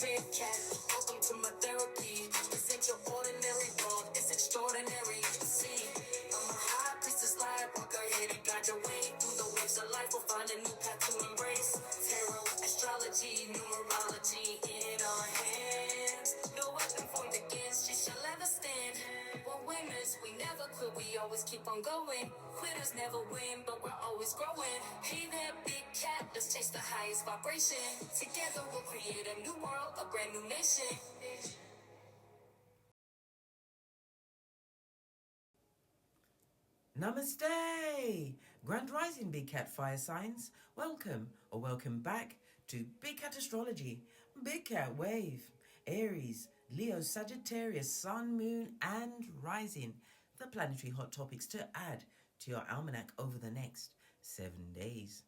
big cat. Welcome to my therapy. This ain't your ordinary world, it's extraordinary. See, I'm a high priestess lightworker, here to guide your way through the waves of life. We'll find a new path to embrace. Tarot, astrology, numerology in our hands. No weapon formed against you shall ever stand. We're winners, we never quit, we always keep on going. Quitters never win, but we're always growing. Hey there, big cat, let's chase the highest vibration. Together we'll create a new world, a brand new nation. Namaste! Grand Rising Big Cat Fire Signs. Welcome or welcome back to Big Cat Astrology. Big Cat Wave. Aries, Leo, Sagittarius, Sun, Moon and Rising. The planetary hot topics to add to your almanac over the next 7 days.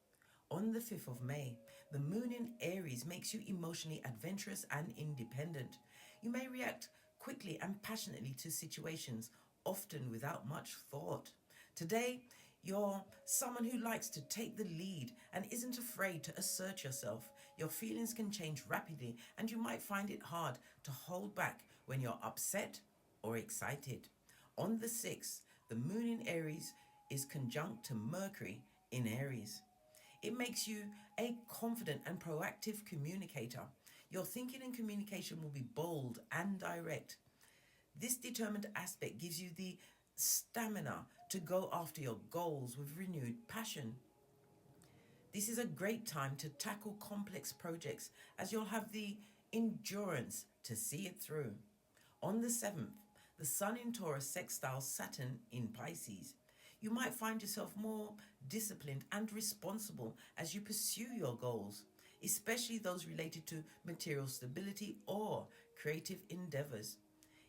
On the 5th of May, the moon in Aries makes you emotionally adventurous and independent. You may react quickly and passionately to situations, often without much thought. Today, you're someone who likes to take the lead and isn't afraid to assert yourself. Your feelings can change rapidly and you might find it hard to hold back when you're upset or excited. On the 6th, the moon in Aries is conjunct to Mercury in Aries. It makes you a confident and proactive communicator. Your thinking and communication will be bold and direct. This determined aspect gives you the stamina to go after your goals with renewed passion. This is a great time to tackle complex projects as you'll have the endurance to see it through. On the 7th, the Sun in Taurus sextiles Saturn in Pisces. You might find yourself more disciplined and responsible as you pursue your goals, especially those related to material stability or creative endeavors.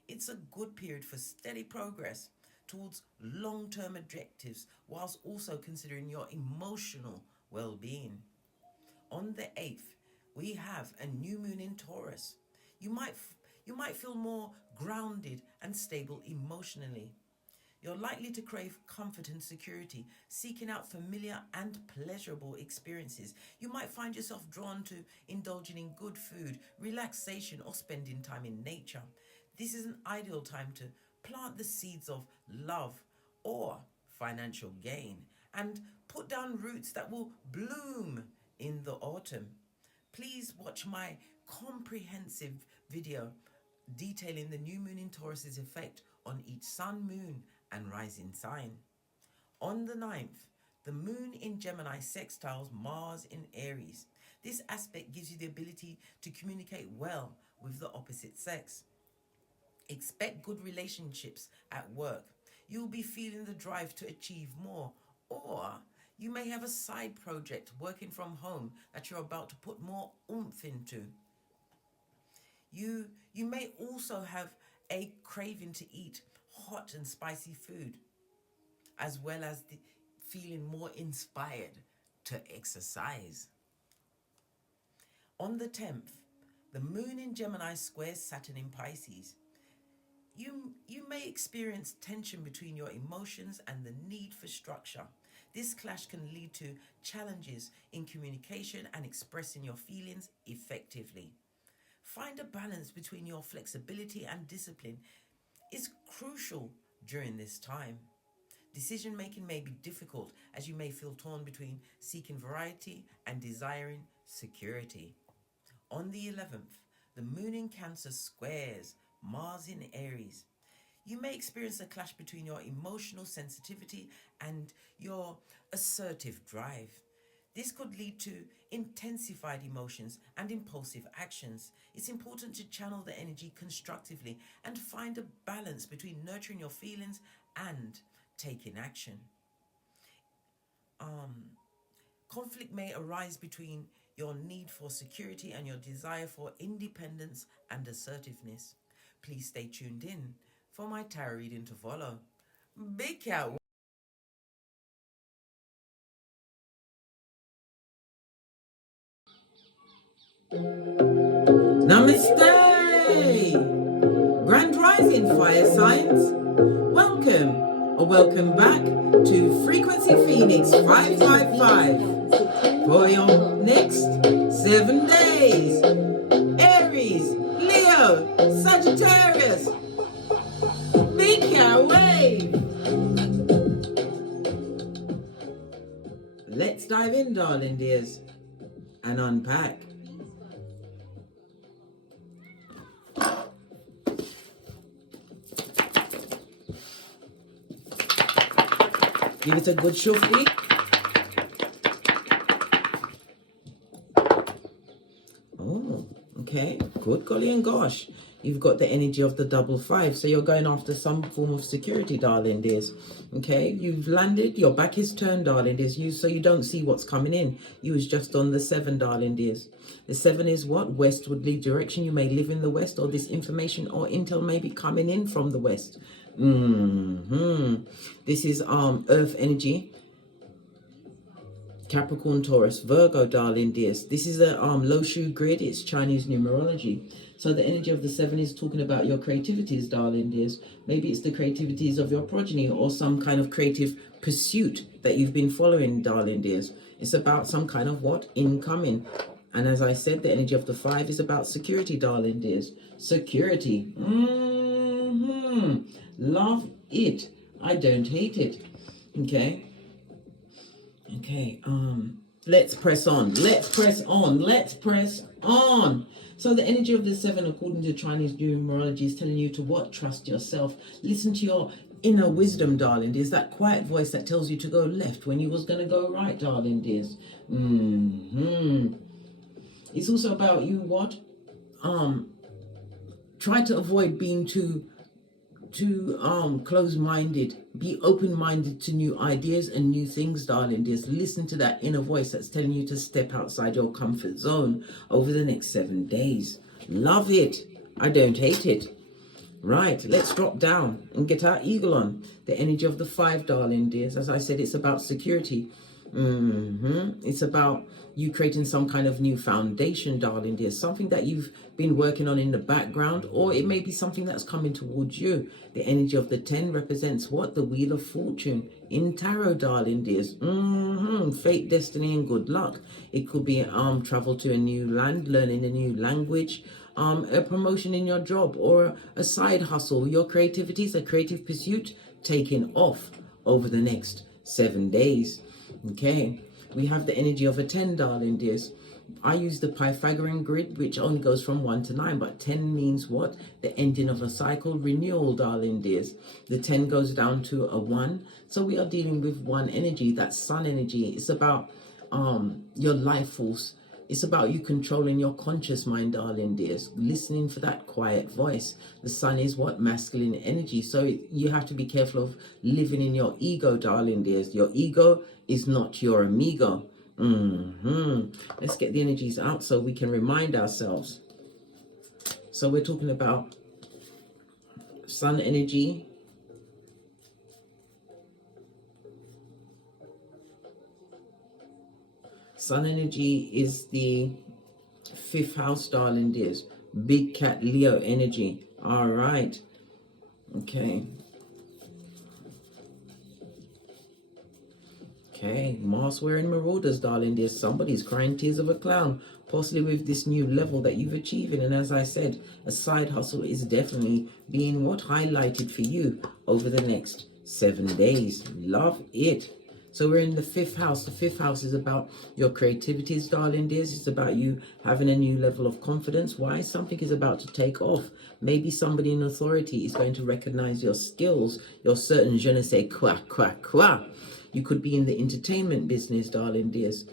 It's a good period for steady progress towards long-term objectives whilst also considering your emotional well-being. On the 8th, we have a new moon in Taurus. You might feel more grounded and stable emotionally. You're likely to crave comfort and security, seeking out familiar and pleasurable experiences. You might find yourself drawn to indulging in good food, relaxation, or spending time in nature. This is an ideal time to plant the seeds of love or financial gain and put down roots that will bloom in the autumn. Please watch my comprehensive video detailing the new moon in Taurus's effect on each sun, moon and rising sign. On the 9th, the moon in Gemini sextiles Mars in Aries. This aspect gives you the ability to communicate well with the opposite sex. Expect good relationships at work. You'll be feeling the drive to achieve more, or you may have a side project working from home that you're about to put more oomph into. You may also have a craving to eat hot and spicy food, as well as feeling more inspired to exercise. On the 10th, the moon in Gemini squares Saturn in Pisces. You may experience tension between your emotions and the need for structure. This clash can lead to challenges in communication and expressing your feelings effectively. Find a balance between your flexibility and discipline is crucial during this time. Decision making may be difficult as you may feel torn between seeking variety and desiring security. On the 11th, the moon in Cancer squares Mars in Aries. You may experience a clash between your emotional sensitivity and your assertive drive. This could lead to intensified emotions and impulsive actions. It's important to channel the energy constructively and find a balance between nurturing your feelings and taking action. Conflict may arise between your need for security and your desire for independence and assertiveness. Please stay tuned in for my tarot reading to follow. Big Cat. Namaste! Grand Rising Fire Signs. Welcome or welcome back to Frequency Phoenix 555 for your next 7 days. Aries. Leo, Sagittarius, big cat wave. Let's dive in, darling dears, and unpack. Give it a good shufty. Oh, okay. Good golly and gosh. You've got the energy of the double five. So you're going after some form of security, darling dears. Okay, you've landed. Your back is turned, darling dears. So you don't see what's coming in. You was just on the 7, darling dears. The 7 is what? Westwardly direction. You may live in the west, or this information or intel may be coming in from the west. This is earth energy, Capricorn, Taurus, Virgo, darling dears. This is a low shoe grid. It's Chinese numerology. So the energy of the 7 is talking about your creativities, darling dears. Maybe it's the creativities of your progeny or some kind of creative pursuit that you've been following, darling dears. It's about some kind of what? Incoming. And as I said, the energy of the 5 is about security, darling dears. Security. Love it. I don't hate it. Okay. Okay. Let's press on. Let's press on. Let's press on. So the energy of the 7, according to Chinese numerology, is telling you to what? Trust yourself. Listen to your inner wisdom, darling dears. That quiet voice that tells you to go left when you was going to go right, darling dears. It's also about you what? Try to avoid being too close-minded. Be open-minded to new ideas and new things, darling dears. Listen to that inner voice that's telling you to step outside your comfort zone over the next 7 days. Love it. I don't hate it. Right, let's drop down and get our eagle on. The energy of the 5, darling dears. As I said, it's about security. It's about you creating some kind of new foundation, darling dear. Something that you've been working on in the background, or it may be something that's coming towards you. The energy of the 10 represents what? The Wheel of Fortune in tarot, darling dears. Fate, destiny, and good luck. It could be travel to a new land, learning a new language, a promotion in your job, or a side hustle. Your creativities, a creative pursuit taking off over the next 7 days. Okay, we have the energy of a 10, darling dears. I use the Pythagorean grid, which only goes from 1 to 9, but 10 means what? The ending of a cycle, renewal, darling dears. The 10 goes down to a 1, so we are dealing with 1 energy, that's sun energy. It's about your life force. It's about you controlling your conscious mind, darling dears, listening for that quiet voice. The sun is what? Masculine energy. So you have to be careful of living in your ego, darling dears. Your ego is not your amigo. Let's get the energies out so we can remind ourselves. So we're talking about sun energy, sun energy is the 5th house, darling dears. Big cat Leo energy. All right. Okay. Okay, mask wearing marauders, darling dears. Somebody's crying tears of a clown, possibly with this new level that you've achieved. And as I said, a side hustle is definitely being what? Highlighted for you over the next 7 days. Love it. So we're in the 5th house. The 5th house is about your creativities, darling dears. It's about you having a new level of confidence. Why? Something is about to take off. Maybe somebody in authority is going to recognize your skills, your certain je ne sais quoi, quoi, quoi. You could be in the entertainment business, darling dears.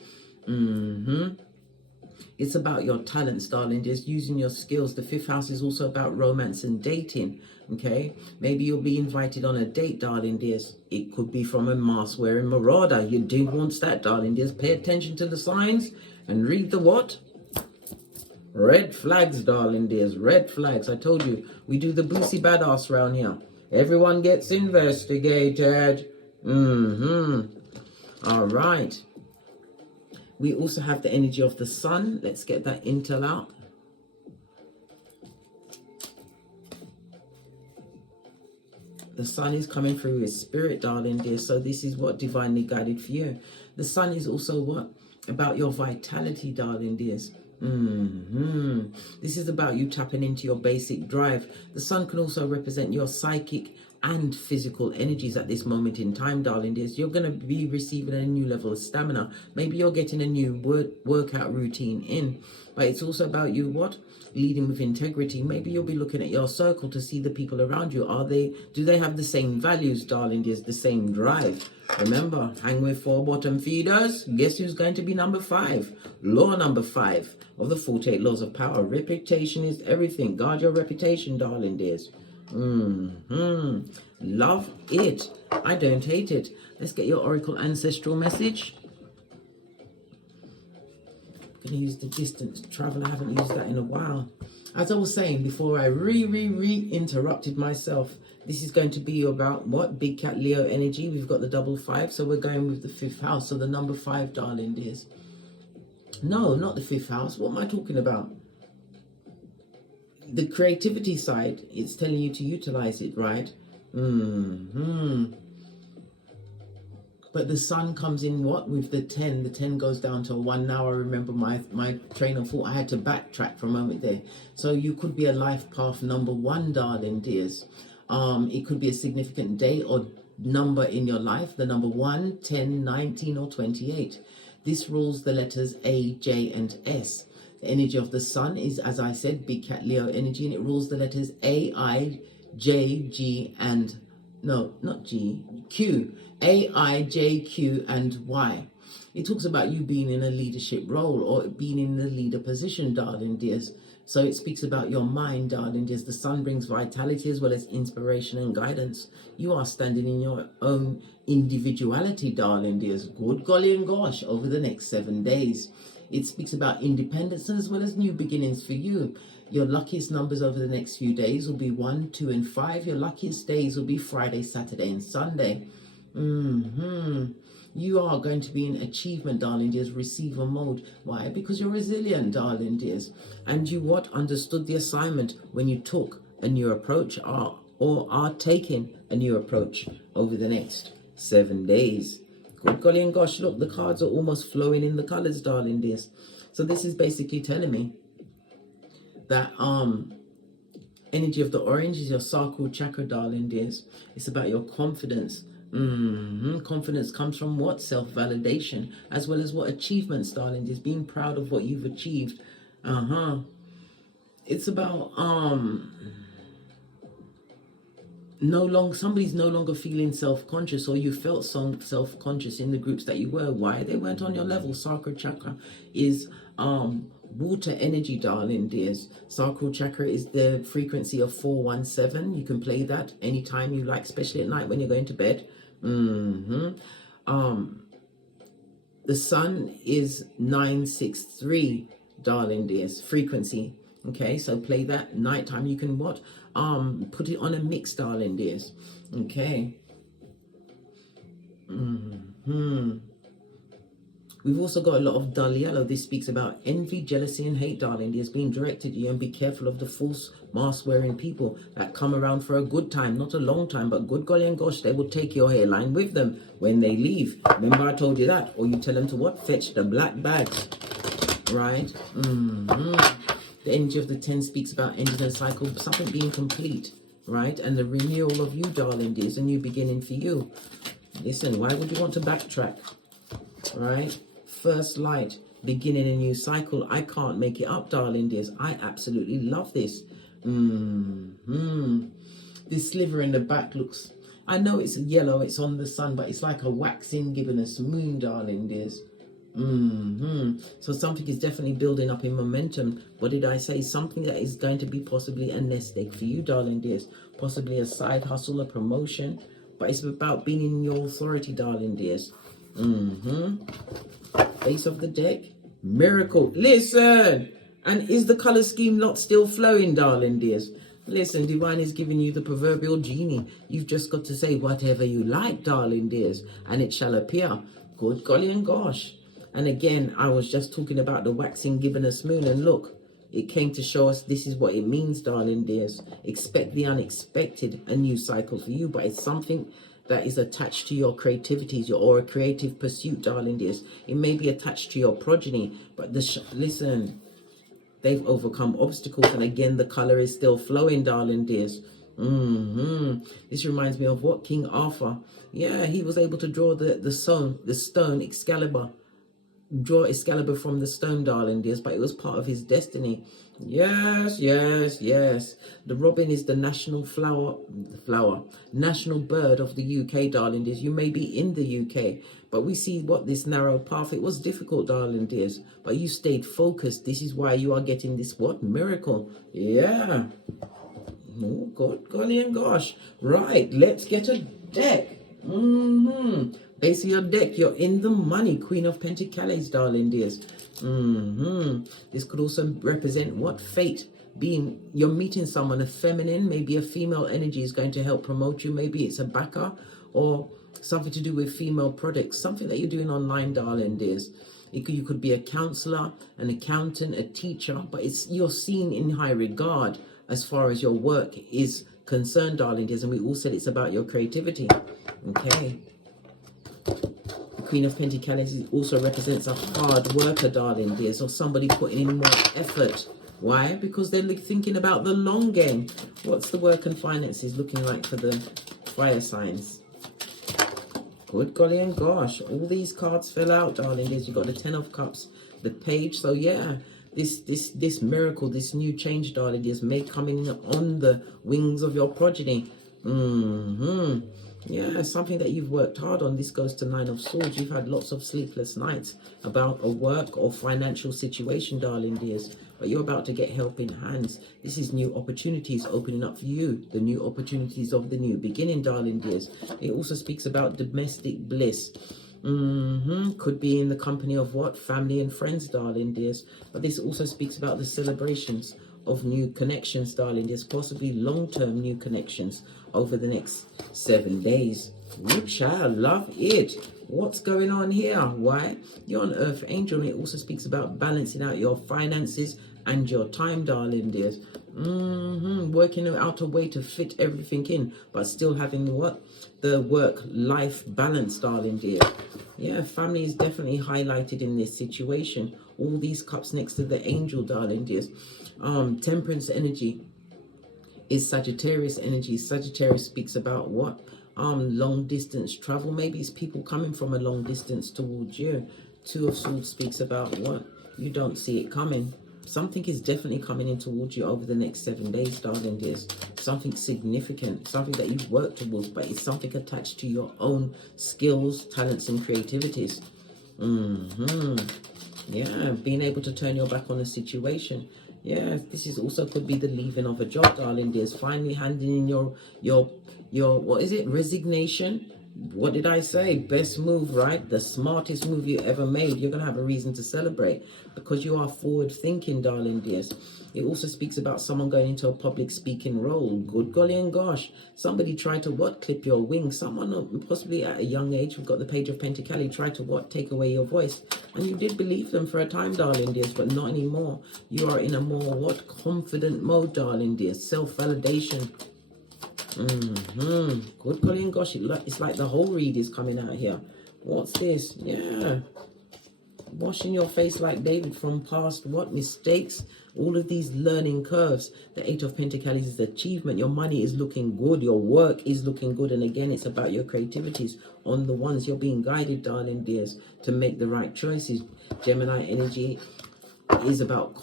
It's about your talents, darling dears, using your skills. The 5th house is also about romance and dating. Okay, maybe you'll be invited on a date, darling dears. It could be from a mask-wearing marauder. You do want that, darling dears. Pay attention to the signs and read the what? Red flags, darling dears. Red flags. I told you, we do the boosie badass round here. Everyone gets investigated. All right. We also have the energy of the sun. Let's get that intel out. The sun is coming through with spirit, darling dear. So this is what? Divinely guided for you. The sun is also what? About your vitality, darling dears. This is about you tapping into your basic drive. The sun can also represent your psychic and physical energies at this moment in time, darling dears. You're going to be receiving a new level of stamina. Maybe you're getting a new workout routine in. But it's also about you leading with integrity. Maybe you'll be looking at your circle to see the people around you. Do they have the same values, darling dears, the same drive? Remember, hang with 4 bottom feeders. Guess who's going to be number 5? Law number 5 of the 48 laws of power. Reputation is everything. Guard your reputation, darling dears. Love it. I don't hate it. Let's get your oracle ancestral message. I'm going to use the distance travel. I haven't used that in a while. As I was saying before, I interrupted myself. This is going to be about what? Big Cat Leo energy. We've got the double 5, so we're going with the 5th house. So the number 5, darling dears. No, not the 5th house. What am I talking about? The creativity side, it's telling you to utilize it, right? But the sun comes in with the 10. The 10 goes down to 1 now. I remember my train of thought. I had to backtrack for a moment there. So you could be a life path number 1, darling dears. It could be a significant day or number in your life. The number 1, 10, 19, or 28. This rules the letters A, J, and S. The energy of the sun is, as I said, Big Cat Leo energy, and it rules the letters A, I, J, G, and no, not G, Q. A, I, J, Q, and Y. It talks about you being in a leadership role or being in the leader position, darling dears. So it speaks about your mind, darling dears. The sun brings vitality as well as inspiration and guidance. You are standing in your own individuality, darling dears. Good golly and gosh, over the next 7 days. It speaks about independence as well as new beginnings for you. Your luckiest numbers over the next few days will be 1, 2, and 5. Your luckiest days will be Friday, Saturday, and Sunday. You are going to be in achievement, darling dears, receiver mode. Why? Because you're resilient, darling dears. And you understood the assignment when you took a new approach or are taking a new approach over the next 7 days. Good golly and gosh, look, the cards are almost flowing in the colors, darling dears. So this is basically telling me that energy of the orange is your sacral chakra, darling dears. It's about your confidence. Confidence comes from what? Self-validation, as well as what? Achievements, darling dears. Being proud of what you've achieved. It's about somebody's no longer feeling self-conscious, or you felt self-conscious in the groups that you were. Why? They weren't on your level. Sacral chakra is water energy, darling dears. Sacral chakra is the frequency of 417. You can play that anytime you like, especially at night when you're going to bed. The sun is 963, darling dears, frequency. Okay, so play that nighttime. You can put it on a mix, darling dears. Okay. We've also got a lot of dull yellow. This speaks about envy, jealousy, and hate, darling dears, being directed at you. And be careful of the false mask-wearing people that come around for a good time, not a long time, but good golly and gosh, they will take your hairline with them when they leave. Remember I told you that? Or you tell them to fetch the black bag, right? The energy of the 10 speaks about ending a cycle, something being complete, right? And the renewal of you, darling dears, a new beginning for you. Listen, why would you want to backtrack, right? First light, beginning a new cycle. I can't make it up, darling dears. I absolutely love this. This sliver in the back looks, I know it's yellow, it's on the sun, but it's like a waxing gibbonous moon, darling dears. So something is definitely building up in momentum. What did I say? Something that is going to be possibly a nest egg for you, darling dears. Possibly a side hustle, a promotion. But it's about being in your authority, darling dears. Face of the deck. Miracle. Listen. And is the color scheme not still flowing, darling dears? Listen, divine is giving you the proverbial genie. You've just got to say whatever you like, darling dears, and it shall appear. Good golly and gosh. And again, I was just talking about the waxing gibbonous moon, and look, it came to show us this is what it means, darling dears. Expect the unexpected, a new cycle for you, but it's something that is attached to your creativities, or a creative pursuit, darling dears. It may be attached to your progeny, but listen, They've overcome obstacles, and again, the color is still flowing, darling dears. This reminds me of what? King Arthur. Yeah, he was able to draw the stone Excalibur. Draw Excalibur from the stone, darling dears, but it was part of his destiny. Yes, yes, yes. The robin is the national national bird of the UK, darling dears. You may be in the UK, but we see what this narrow path. It was difficult, darling dears, but you stayed focused. This is why you are getting this what? Miracle. Yeah. Oh, God, golly and gosh. Right, let's get a deck. Base of your deck, you're in the money. Queen of Pentacles, darling dears. This could also represent what? Fate. Being, you're meeting someone, a feminine, maybe a female energy is going to help promote you. Maybe it's a backer or something to do with female products. Something that you're doing online, darling dears. You could be a counselor, an accountant, a teacher, but you're seen in high regard as far as your work is concerned, darling dears. And we all said it's about your creativity. Okay. The Queen of Pentacles also represents a hard worker, darling dears, or somebody putting in more effort. Why? Because they're thinking about the long game. What's the work and finances looking like for the fire signs? Good golly and gosh. All these cards fell out, darling dears. You've got the 10 of Cups, the Page. So yeah, this miracle, this new change, darling dears, may come in on the wings of your progeny. Yeah, something that you've worked hard on. This goes to 9 of Swords. You've had lots of sleepless nights about a work or financial situation, darling dears. But you're about to get help in hands. This is new opportunities opening up for you. The new opportunities of the new beginning, darling dears. It also speaks about domestic bliss. Could be in the company of what? Family and friends, darling dears. But this also speaks about the celebrations of new connections, darling. There's possibly long-term new connections over the next 7 days. Good child, love it. What's going on here? Why? You're an earth angel, and it also speaks about balancing out your finances and your time, darling dears. Working out a way to fit everything in, but still having what? The work-life balance, darling dear. Yeah, family is definitely highlighted in this situation. All these cups next to the angel, darling dears. Temperance energy is Sagittarius energy. Sagittarius speaks about what? Long distance travel. Maybe it's people coming from a long distance towards you. 2 of Swords speaks about what? You don't see it coming. Something is definitely coming in towards you over the next 7 days, darling dears. Something significant, something that you've worked towards, but it's something attached to your own skills, talents, and creativities. Yeah, being able to turn your back on a situation. Yeah, this is also could be the leaving of a job, darling dears. Finally handing in your what is it? Resignation. What did I say? Best move, right? The smartest move you ever made. You're going to have a reason to celebrate because you are forward thinking, darling dears. It also speaks about someone going into a public speaking role. Good golly and gosh. Somebody tried to what? Clip your wings. Someone possibly at a young age, we've got the Page of Pentacles, tried to what? Take away your voice. And you did believe them for a time, darling dears, but not anymore. You are in a more what? Confident mode, darling dears. Self-validation. Good golly and gosh. It's like the whole read is coming out here. What's this? Yeah. Washing your face like David from past what? Mistakes. All of these learning curves. The 8 of Pentacles is achievement. Your money is looking good. Your work is looking good. And again, it's about your creativities on the ones you're being guided, darling dears, to make the right choices. Gemini energy is about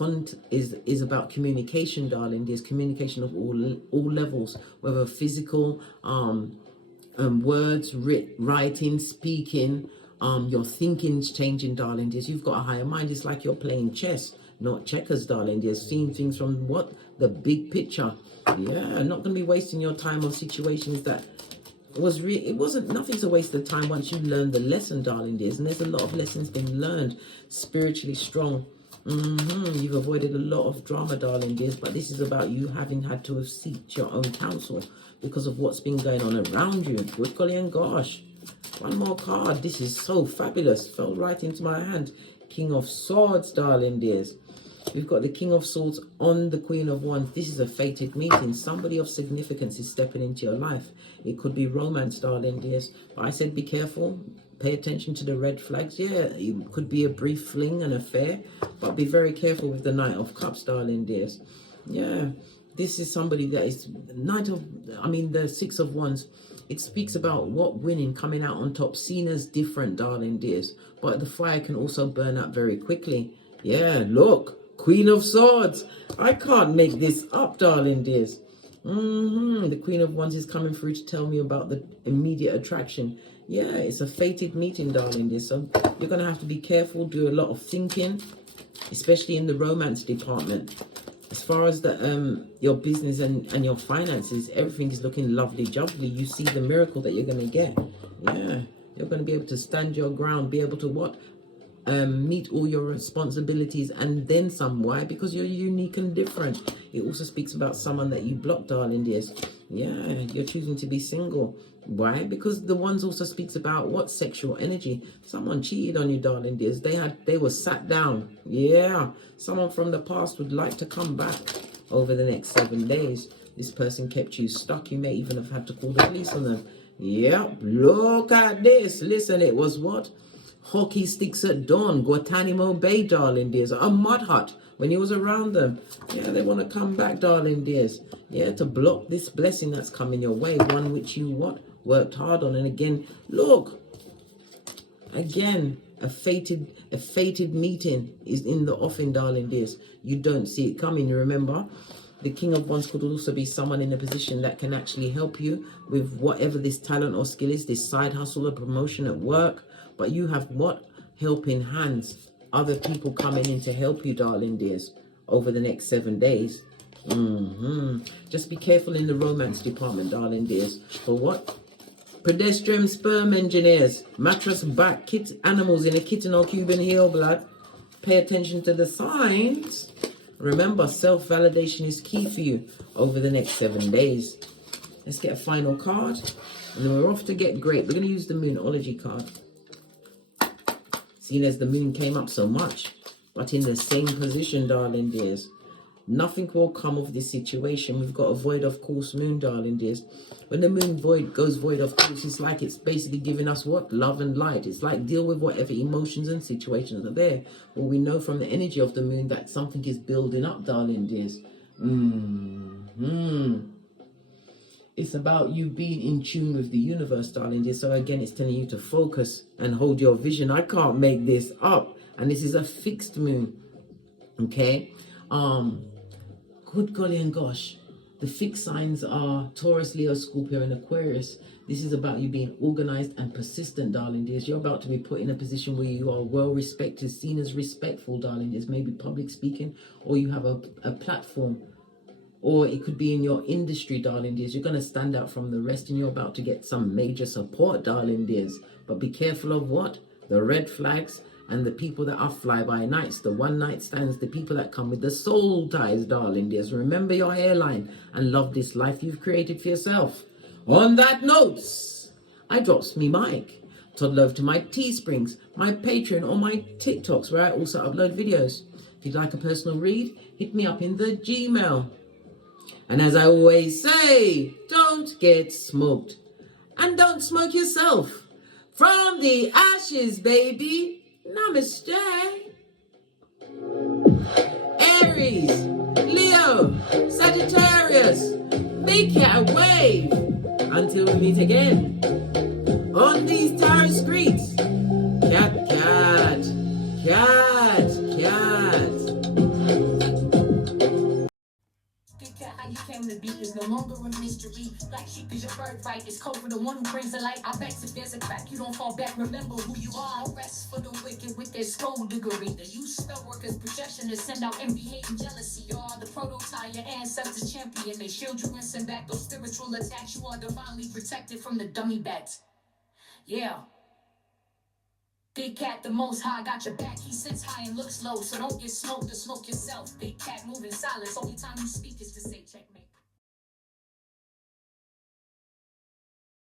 is about communication, darling. There's communication of all levels, whether physical, words, writing, speaking, your thinking's changing, darling. There's you've got a higher mind. It's like you're playing chess, not checkers, darling. There's seeing things from what? The big picture. Yeah, not gonna be wasting your time on situations that nothing's a waste of time once you learn the lesson, darling dears. And there's a lot of lessons being learned. Spiritually strong. You've avoided a lot of drama, darling dears, but this is about you having had to have sought your own counsel because of what's been going on around you. Good golly and gosh. One more card. This is so fabulous. Fell right into my hand. King of Swords, darling dears. We've got the King of Swords on the Queen of Wands. This is a fated meeting. Somebody of significance is stepping into your life. It could be romance, darling dears. But I said be careful. Pay attention to the red flags. Yeah, it could be a brief fling, an affair. But be very careful with the Knight of Cups, darling dears. Yeah, this is somebody that is the Six of Wands. It speaks about what winning, coming out on top, seen as different, darling dears. But the fire can also burn out very quickly. Yeah, look. Queen of Swords. I can't make this up, darling dears. The Queen of Wands is coming through to tell me about the immediate attraction. Yeah, it's a fated meeting, darling dears. So you're going to have to be careful, do a lot of thinking, especially in the romance department. As far as the your business and your finances, everything is looking lovely jubbly. You see the miracle that you're going to get. Yeah, you're going to be able to stand your ground, be able to what? Meet all your responsibilities and then some. Why? Because you're unique and different. It also speaks about someone that you blocked, darling dears. Yeah, you're choosing to be single. Why? Because the Wands also speaks about what? Sexual energy. Someone cheated on you, darling dears. They were sat down. Yeah, someone from the past would like to come back over the next 7 days. This person kept you stuck. You may even have had to call the police on them. Yep, look at this. Listen, it was what? Hockey sticks at dawn, Guantanamo Bay, darling dears. A mud hut when you was around them. Yeah, they want to come back, darling dears. Yeah, to block this blessing that's coming your way. One which you what? Worked hard on. And again, look. Again, a fated meeting is in the offing, darling dears. You don't see it coming, remember? The King of Wands could also be someone in a position that can actually help you with whatever this talent or skill is, this side hustle or promotion at work. But you have what? Helping hands. Other people coming in to help you, darling dears, over the next 7 days. Just be careful in the romance department, darling dears. For what? Pedestrian sperm engineers. Mattress back animals in a kitten or Cuban heel blood. Pay attention to the signs. Remember, self-validation is key for you over the next 7 days. Let's get a final card. And then we're off to get great. We're going to use the Numerology card. Seeing as the moon came up so much, but in the same position, darling dears. Nothing will come of this situation. We've got a void of course moon, darling dears. When the moon goes void of course, it's like it's basically giving us what? Love and light. It's like deal with whatever emotions and situations are there. Well, we know from the energy of the moon that something is building up, darling dears. It's about you being in tune with the universe, darling dear. So again, it's telling you to focus and hold your vision. I can't make this up. And this is a fixed moon. Okay? Good golly and gosh. The fixed signs are Taurus, Leo, Scorpio, and Aquarius. This is about you being organized and persistent, darling dears. You're about to be put in a position where you are well respected, seen as respectful, darling dears. Maybe public speaking, or you have a platform. Or it could be in your industry, darling dears. You're going to stand out from the rest and you're about to get some major support, darling dears. But be careful of what? The red flags and the people that are fly-by-nights, the one-night stands, the people that come with the soul ties, darling dears. Remember your hairline and love this life you've created for yourself. On that note, I drops me mic. Toddle over to my Teesprings, my Patreon, or my TikToks where I also upload videos. If you'd like a personal read, hit me up in the Gmail. And as I always say, don't get smoked. And don't smoke yourself. From the ashes, baby. Namaste. Aries, Leo, Sagittarius, big cat wave. Until we meet again on these tarot streets. Cat, cat, cat, cat. You came to beat is no longer a mystery. Black sheep is your birthright. It's code for the one who brings the light. I bet if there's a crack, you don't fall back. Remember who you are. No rest for the wicked with their skullduggery. The use spell workers' projection to send out envy, hate, and jealousy. You are the prototype, your ancestors champion. They shield you and send back those spiritual attacks. You are divinely protected from the dummy bats. Yeah. Big cat, the most high, got your back. He sits high and looks low, so don't get smoked or smoke yourself. Big cat moving silence. Only time you speak is to say checkmate.